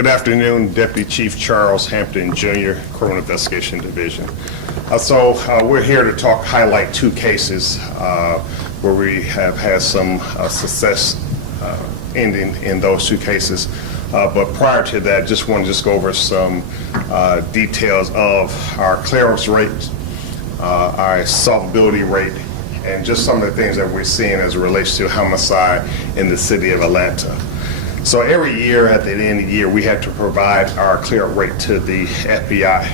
Good afternoon, Deputy Chief Charles Hampton Jr., Criminal Investigation Division. We're here to highlight two cases where we have had some success ending in those two cases. But prior to that, just want to go over some details of our clearance rate, our solvability rate, and just some of the things that we're seeing as it relates to homicide in the city of Atlanta. So every year at the end of the year, we have to provide our clearance rate to the FBI.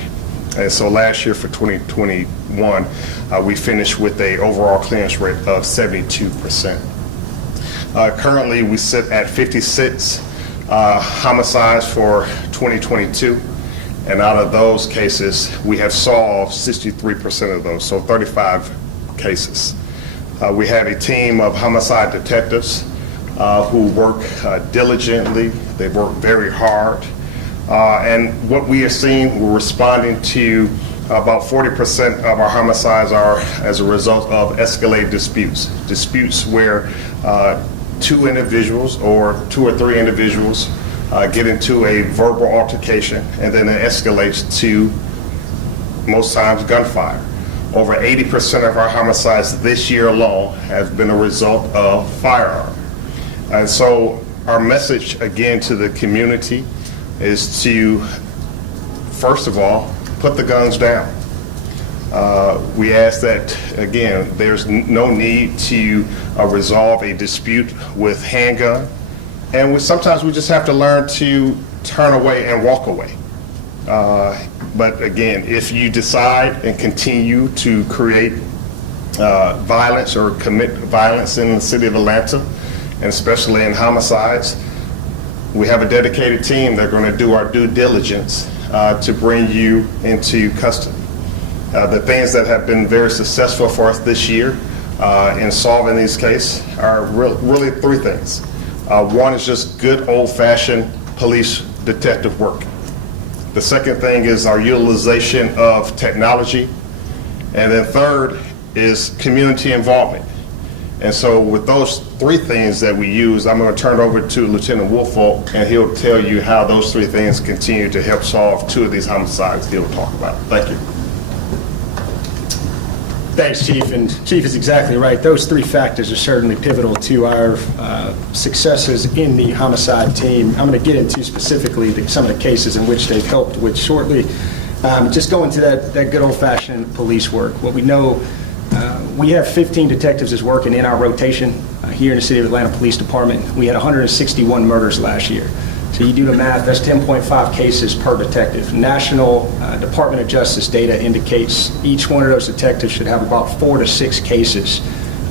And so last year for 2021, we finished with an overall clearance rate of 72%. Currently, we sit at 56 homicides for 2022. And out of those cases, we have solved 63% of those, so 35 cases. We have a team of homicide detectives who work diligently. They work very hard. And what we are seeing, we're responding to about 40% of our homicides are as a result of escalated disputes where two individuals or two or three individuals get into a verbal altercation, and then it escalates to, most times, gunfire. Over 80% of our homicides this year alone have been a result of firearm. And so our message, again, to the community is to, first of all, put the guns down. We ask that, again, there's no need to resolve a dispute with handgun. And sometimes we just have to learn to turn away and walk away. But again, if you decide and continue to create violence or commit violence in the city of Atlanta, and especially in homicides, we have a dedicated team that are going to do our due diligence to bring you into custody. The things that have been very successful for us this year in solving these cases are really three things. One is just good old-fashioned police detective work. The second thing is our utilization of technology. And then third is community involvement. And so with those three things that we use, I'm going to turn it over to Lieutenant Woolfolk, and he'll tell you how those three things continue to help solve two of these homicides he'll talk about. Thank you. Thanks, Chief. And Chief is exactly right. Those three factors are certainly pivotal to our successes in the homicide team. I'm going to get into specifically some of the cases in which they've helped with shortly. Just go into that good old-fashioned police work. What we know, we have 15 detectives that's working in our rotation here in the City of Atlanta Police Department. We had 161 murders last year. So you do the math, that's 10.5 cases per detective. National Department of Justice data indicates each one of those detectives should have about 4 to 6 cases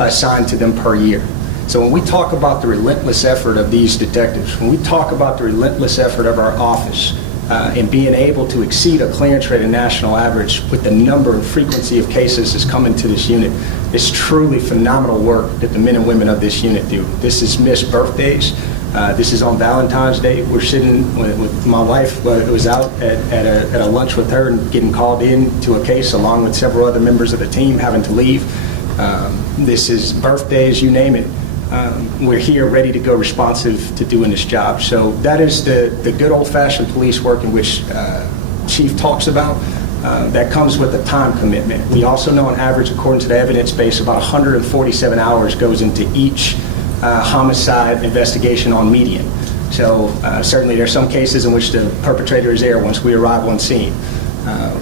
assigned to them per year. So when we talk about the relentless effort of these detectives, when we talk about the relentless effort of our office in being able to exceed a clearance rate and national average with the number and frequency of cases that's come into this unit, it's truly phenomenal work that the men and women of this unit do. This is missed birthdays. This is on Valentine's Day. We're sitting with my wife, was out at a lunch with her and getting called in to a case along with several other members of the team having to leave. This is birthdays, you name it. We're here ready to go, responsive to doing this job. So that is the good old-fashioned police work in which Chief talks about. That comes with a time commitment. We also know on average, according to the evidence base, about 147 hours goes into each homicide investigation on median. So certainly there are some cases in which the perpetrator is there once we arrive on scene.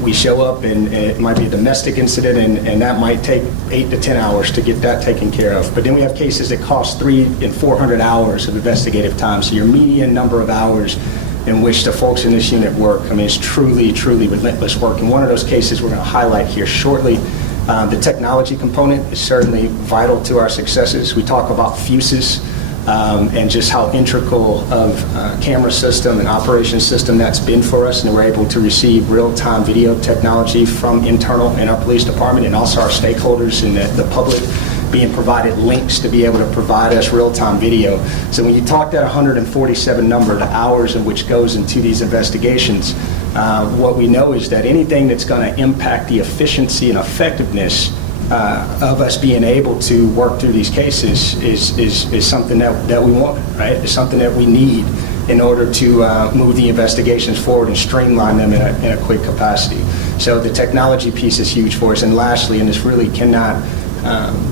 We show up and it might be a domestic incident and that might take 8 to 10 hours to get that taken care of. But then we have cases that cost 300 and 400 hours of investigative time. So your median number of hours in which the folks in this unit work, I mean, it's truly, truly relentless work. And one of those cases we're going to highlight here shortly. The technology component is certainly vital to our successes. We talk about fuses and just how integral of camera system and operation system that's been for us, and we're able to receive real-time video technology from internal in our police department and also our stakeholders and the public being provided links to be able to provide us real-time video. So when you talk that 147 number, the hours in which goes into these investigations, what we know is that anything that's going to impact the efficiency and effectiveness of us being able to work through these cases is something that we want, right? It's something that we need in order to move the investigations forward and streamline them in a quick capacity. So the technology piece is huge for us. And lastly, and this really cannot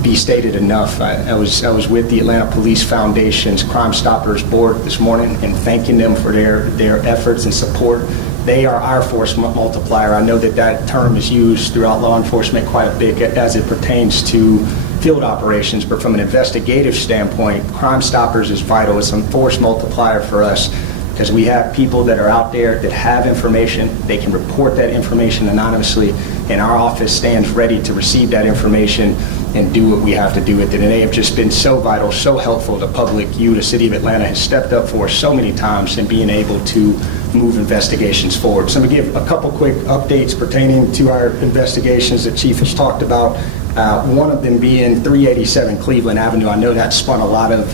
be stated enough, I was with the Atlanta Police Foundation's Crime Stoppers Board this morning and thanking them for their efforts and support. They are our force multiplier. I know that term is used throughout law enforcement quite a bit as it pertains to field operations, but from an investigative standpoint, Crime Stoppers is vital. It's a force multiplier for us because we have people that are out there that have information. They can report that information anonymously, and our office stands ready to receive that information and do what we have to do with it. And they have just been so vital, so helpful. The public, the City of Atlanta, has stepped up for us so many times in being able to move investigations forward. So I'm going to give a couple quick updates pertaining to our investigations that Chief has talked about. One of them being 387 Cleveland Avenue. I know that spun a lot of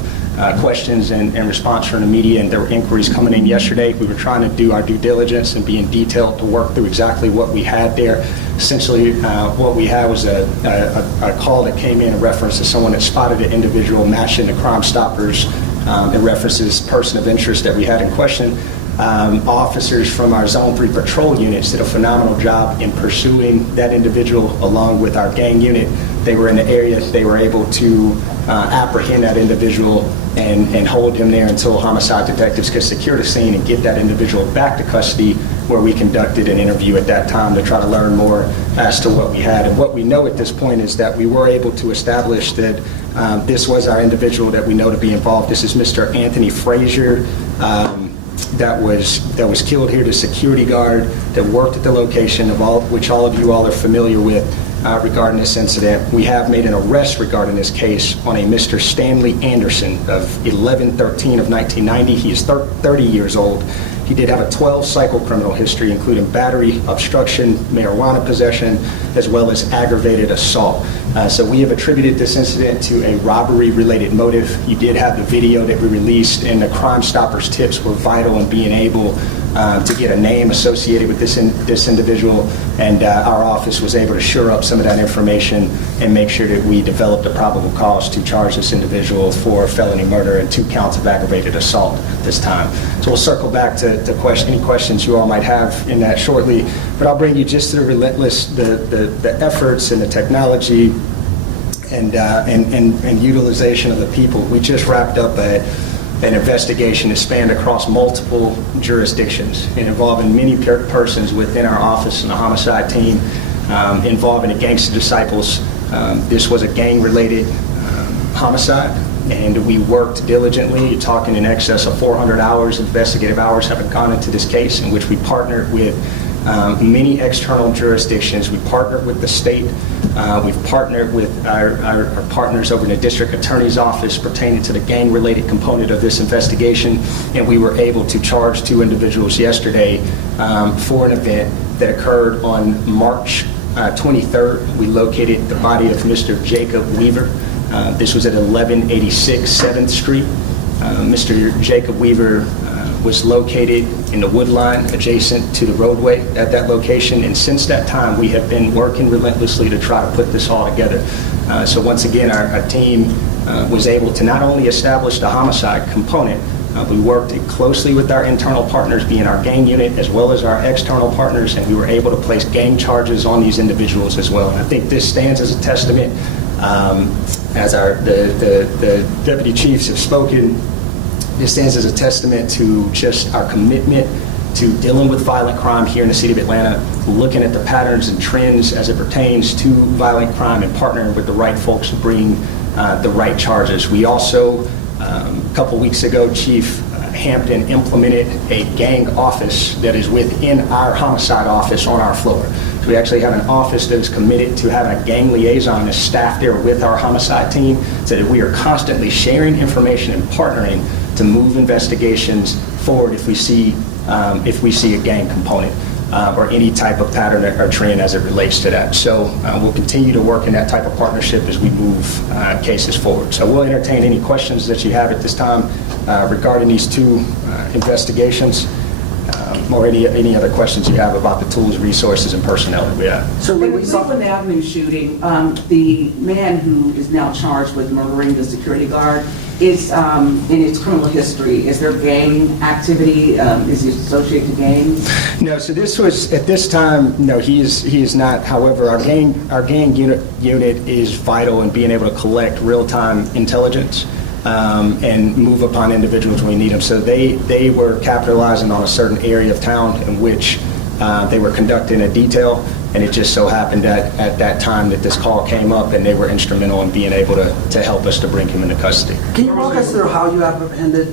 questions and response from the media, and there were inquiries coming in yesterday. We were trying to do our due diligence and be in detail to work through exactly what we had there. Essentially, what we had was a call that came in in reference to someone that spotted an individual matching the Crime Stoppers. It references person of interest that we had in question. Officers from our Zone 3 patrol units did a phenomenal job in pursuing that individual along with our gang unit. They were in the area. They were able to apprehend that individual and hold him there until homicide detectives could secure the scene and get that individual back to custody, where we conducted an interview at that time to try to learn more as to what we had. And what we know at this point is that we were able to establish that this was our individual that we know to be involved. This is Mr. Anthony Frazier. That was killed here, the security guard that worked at the location, which all of you all are familiar with regarding this incident. We have made an arrest regarding this case on a Mr. Stanley Anderson of 11/13 of 1990. He is 30 years old. He did have a 12-cycle criminal history, including battery, obstruction, marijuana possession, as well as aggravated assault. So we have attributed this incident to a robbery-related motive. You did have the video that we released, and the Crime Stoppers tips were vital in being able to get a name associated with this individual, and our office was able to shore up some of that information and make sure that we developed a probable cause to charge this individual for felony murder and 2 counts of aggravated assault this time. So we'll circle back to any questions you all might have in that shortly, but I'll bring you just to the efforts and the technology and utilization of the people. We just wrapped up an investigation that spanned across multiple jurisdictions and involving many persons within our office and the homicide team, involving the Gangster Disciples. This was a gang-related homicide, and we worked diligently. You're talking in excess of 400 hours, investigative hours have gone into this case, in which we partnered with many external jurisdictions. We partnered with the state. We've partnered with our partners over in the district attorney's office pertaining to the gang-related component of this investigation, and we were able to charge 2 individuals yesterday for an event that occurred on March 23rd. We located the body of Mr. Jacob Weaver. This was at 1186 7th Street. Mr. Jacob Weaver was located in the wood line adjacent to the roadway at that location, and since that time we have been working relentlessly to try to put this all together. So once again, our team was able to not only establish the homicide component, we worked closely with our internal partners, being our gang unit, as well as our external partners, and we were able to place gang charges on these individuals as well. And I think this stands as a testament, as the deputy chiefs have spoken. This stands as a testament to just our commitment to dealing with violent crime here in the city of Atlanta, looking at the patterns and trends as it pertains to violent crime and partnering with the right folks to bring the right charges. We also, a couple weeks ago, Chief Hampton implemented a gang office that is within our homicide office on our floor. So we actually have an office that is committed to having a gang liaison that's staffed there with our homicide team, so that we are constantly sharing information and partnering to move investigations forward if we see a gang component or any type of pattern or trend as it relates to that. So we'll continue to work in that type of partnership as we move cases forward. So we'll entertain any questions that you have at this time regarding these 2 investigations, or any other questions you have about the tools, resources, and personnel that we have. So when we saw the Avenue shooting, the man who is now charged with murdering the security guard, is in his criminal history? Is there gang activity? Is he associated to gangs? No, so this was, at this time, no, he is not. However, our gang unit is vital in being able to collect real-time intelligence and move upon individuals when we need them. So they were capitalizing on a certain area of town in which they were conducting a detail, and it just so happened that at that time that this call came up, and they were instrumental in being able to help us to bring him into custody. Can you walk us through how you apprehended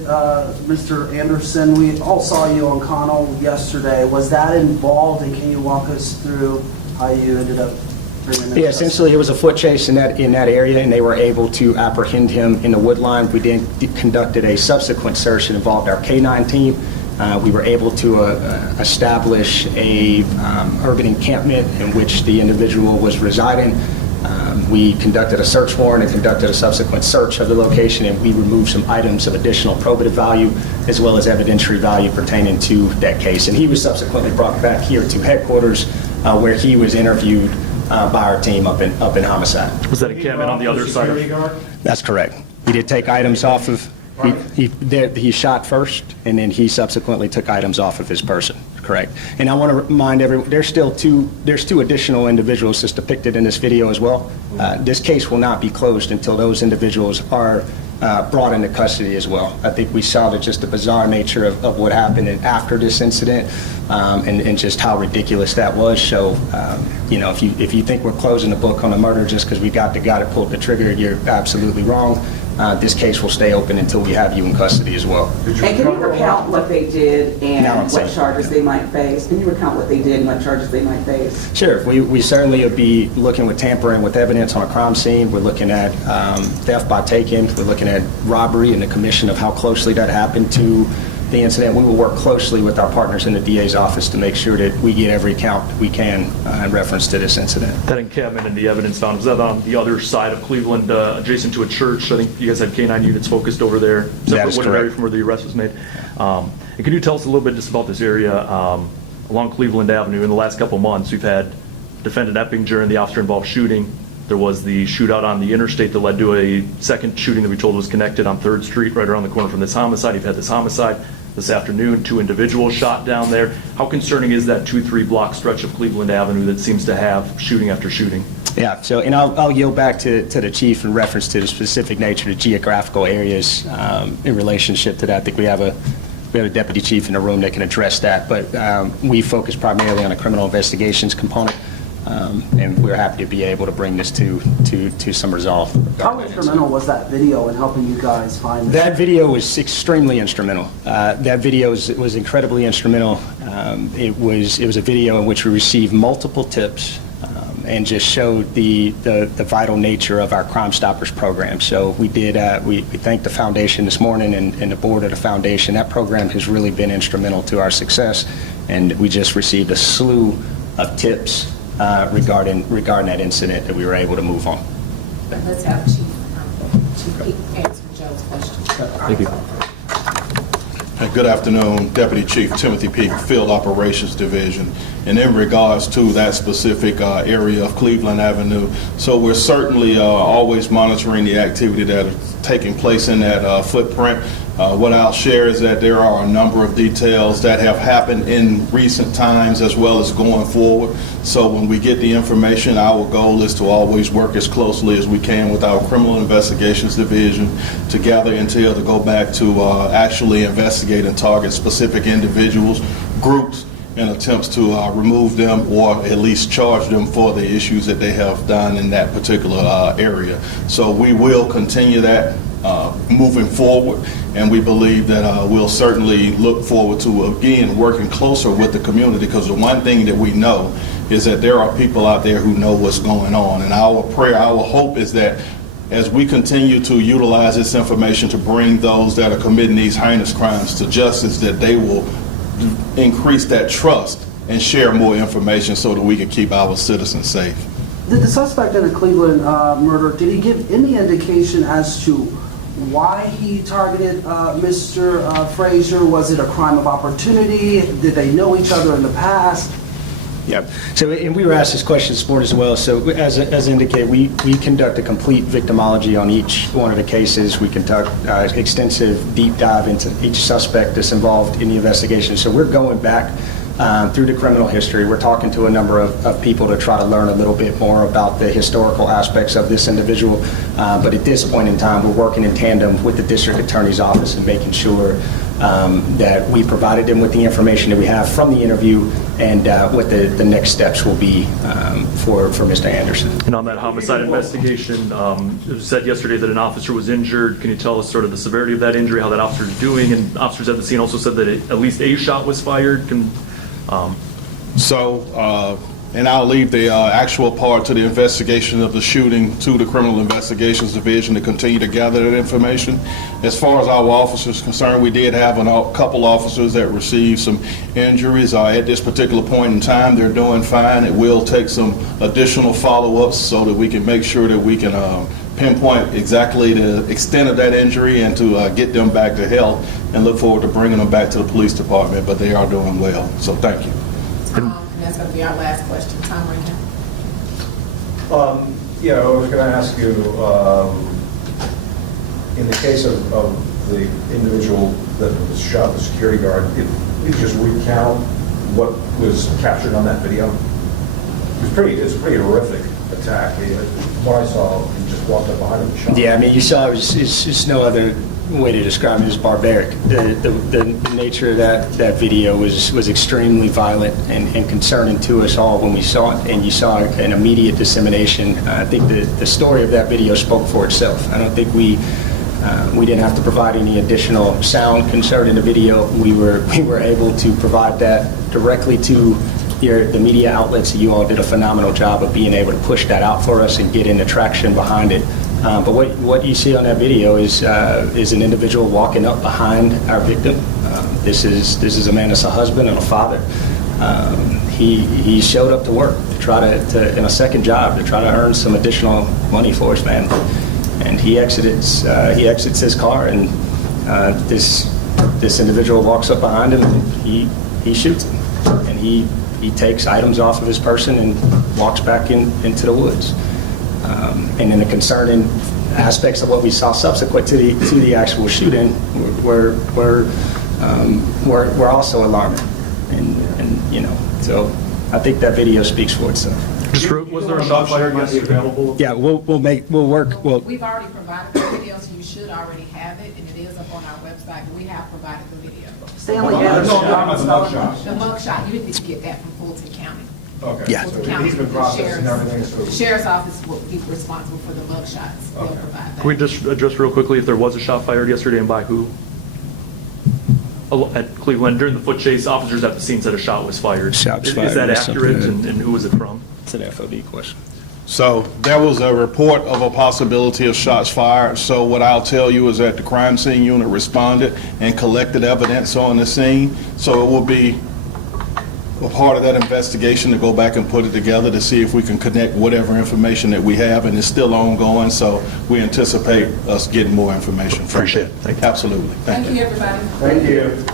Mr. Anderson? We all saw you on Connell yesterday. Was that involved, and can you walk us through how you ended up bringing him? Yeah, essentially it was a foot chase in that area, and they were able to apprehend him in the wood line. We then conducted a subsequent search that involved our K-9 team. We were able to establish a urban encampment in which the individual was residing. We conducted a search warrant and conducted a subsequent search of the location, and we removed some items of additional probative value as well as evidentiary value pertaining to that case. And he was subsequently brought back here to headquarters where he was interviewed by our team up in homicide. Was that encampment on the other side of? That's correct. We did take items off of. He shot first, and then he subsequently took items off of his person. Correct. And I want to remind everyone, there's two additional individuals that's depicted in this video as well. This case will not be closed until those individuals are brought into custody as well. I think we saw just the bizarre nature of what happened after this incident, and just how ridiculous that was. So, if you think we're closing the book on a murder just because we got the guy that pulled the trigger, you're absolutely wrong. This case will stay open until we have you in custody as well. And can you recount what they did and what charges they might face? Can you recount what they did and what charges they might face? Sure. We certainly would be looking with tampering with evidence on a crime scene. We're looking at theft by taking. We're looking at robbery and the commission of how closely that happened to the incident. We will work closely with our partners in the DA's office to make sure that we get every count we can in reference to this incident. That encampment and the evidence found, was that on the other side of Cleveland, adjacent to a church? I think you guys had K-9 units focused over there, separate wooded area from where the arrest was made. And can you tell us a little bit just about this area along Cleveland Avenue? In the last couple months, we've had defendant Eppinger and the officer-involved shooting. There was the shootout on the interstate that led to a second shooting that we told was connected on 3rd Street, right around the corner from this homicide. You've had this homicide this afternoon, 2 individuals shot down there. How concerning is that 2-3 block stretch of Cleveland Avenue that seems to have shooting after shooting? Yeah, so, and I'll yield back to the chief in reference to the specific nature of the geographical areas in relationship to that. I think we have a deputy chief in the room that can address that, but we focus primarily on a criminal investigations component. And we're happy to be able to bring this to some resolve. How instrumental was that video in helping you guys find this? That video was extremely instrumental. That video was incredibly instrumental. It was a video in which we received multiple tips and just showed the vital nature of our Crime Stoppers program. So we thanked the foundation this morning and the board of the foundation. That program has really been instrumental to our success, and we just received a slew of tips regarding that incident that we were able to move on. Let's have Chief Peak answer Joe's question. Thank you. Good afternoon, Deputy Chief Timothy Peak, Field Operations Division. And in regards to that specific area of Cleveland Avenue, so we're certainly always monitoring the activity that is taking place in that footprint. What I'll share is that there are a number of details that have happened in recent times as well as going forward. So when we get the information, our goal is to always work as closely as we can with our Criminal Investigations Division to gather intel to go back to actually investigate and target specific individuals, groups, in attempts to remove them or at least charge them for the issues that they have done in that particular area. So we will continue that moving forward, and we believe that we'll certainly look forward to, again, working closer with the community, because the one thing that we know is that there are people out there who know what's going on. And our prayer, our hope is that as we continue to utilize this information to bring those that are committing these heinous crimes to justice, that they will increase that trust and share more information so that we can keep our citizens safe. Did the suspect in the Cleveland murder, did he give any indication as to why he targeted Mr. Frazier? Was it a crime of opportunity? Did they know each other in the past? Yep. So, and we were asked this question this morning as well. So as indicated, we conduct a complete victimology on each one of the cases. We conduct extensive deep dive into each suspect that's involved in the investigation. So we're going back through the criminal history. We're talking to a number of people to try to learn a little bit more about the historical aspects of this individual. But at this point in time, we're working in tandem with the district attorney's office and making sure that we provided them with the information that we have from the interview and what the next steps will be for Mr. Anderson. And on that homicide investigation, it was said yesterday that an officer was injured. Can you tell us sort of the severity of that injury, how that officer is doing? And officers at the scene also said that at least a shot was fired. And I'll leave the actual part to the investigation of the shooting to the Criminal Investigations Division to continue to gather that information. As far as our officers concerned, we did have a couple officers that received some injuries. At this particular point in time, they're doing fine. It will take some additional follow-ups so that we can make sure that we can pinpoint exactly the extent of that injury and to get them back to health, and look forward to bringing them back to the police department. But they are doing well, so thank you. And that's going to be our last question. Tom Rankin. Yeah, I was going to ask you, in the case of the individual that was shot, the security guard, if you could just recount what was captured on that video. It's a pretty horrific attack. What I saw, he just walked up behind him and shot. Yeah, I mean, you saw it's just no other way to describe it. As barbaric. The nature of that video was extremely violent and concerning to us all when we saw it, and you saw an immediate dissemination. I think the story of that video spoke for itself. I don't think we didn't have to provide any additional sound concerning the video. We were able to provide that directly to the media outlets. You all did a phenomenal job of being able to push that out for us and get in the traction behind it. But what you see on that video is an individual walking up behind our victim. This is a man that's a husband and a father. He showed up to work to try to in a second job to try to earn some additional money for his family. And he exits his car, and this individual walks up behind him and he shoots him. And he takes items off of his person and walks back into the woods. And then the concerning aspects of what we saw subsequent to the actual shooting were also alarming. And you know, so I think that video speaks for itself. Was there a shot fired yesterday? Yeah, we'll work. We've already provided the video, so you should already have it, and it is up on our website. We have provided the video. Stanley Anderson. The mugshot, you didn't get that from Fulton County. Okay. Yeah. So he's been processing everything. So The sheriff's office will be responsible for the mugshots. They'll provide that. Can we just address real quickly if there was a shot fired yesterday and by who? At Cleveland, during the foot chase, officers at the scene said a shot was fired. Shot was Is fired. that That's accurate, something and who was it from? It's an FOD question. So there was a report of a possibility of shots fired. So what I'll tell you is that the crime scene unit responded and collected evidence on the scene. So it will be a part of that investigation to go back and put it together to see if we can connect whatever information that we have, and it's still ongoing. So we anticipate us getting more information from Appreciate it. that. Thank you. Absolutely. Thank you, everybody. thank you.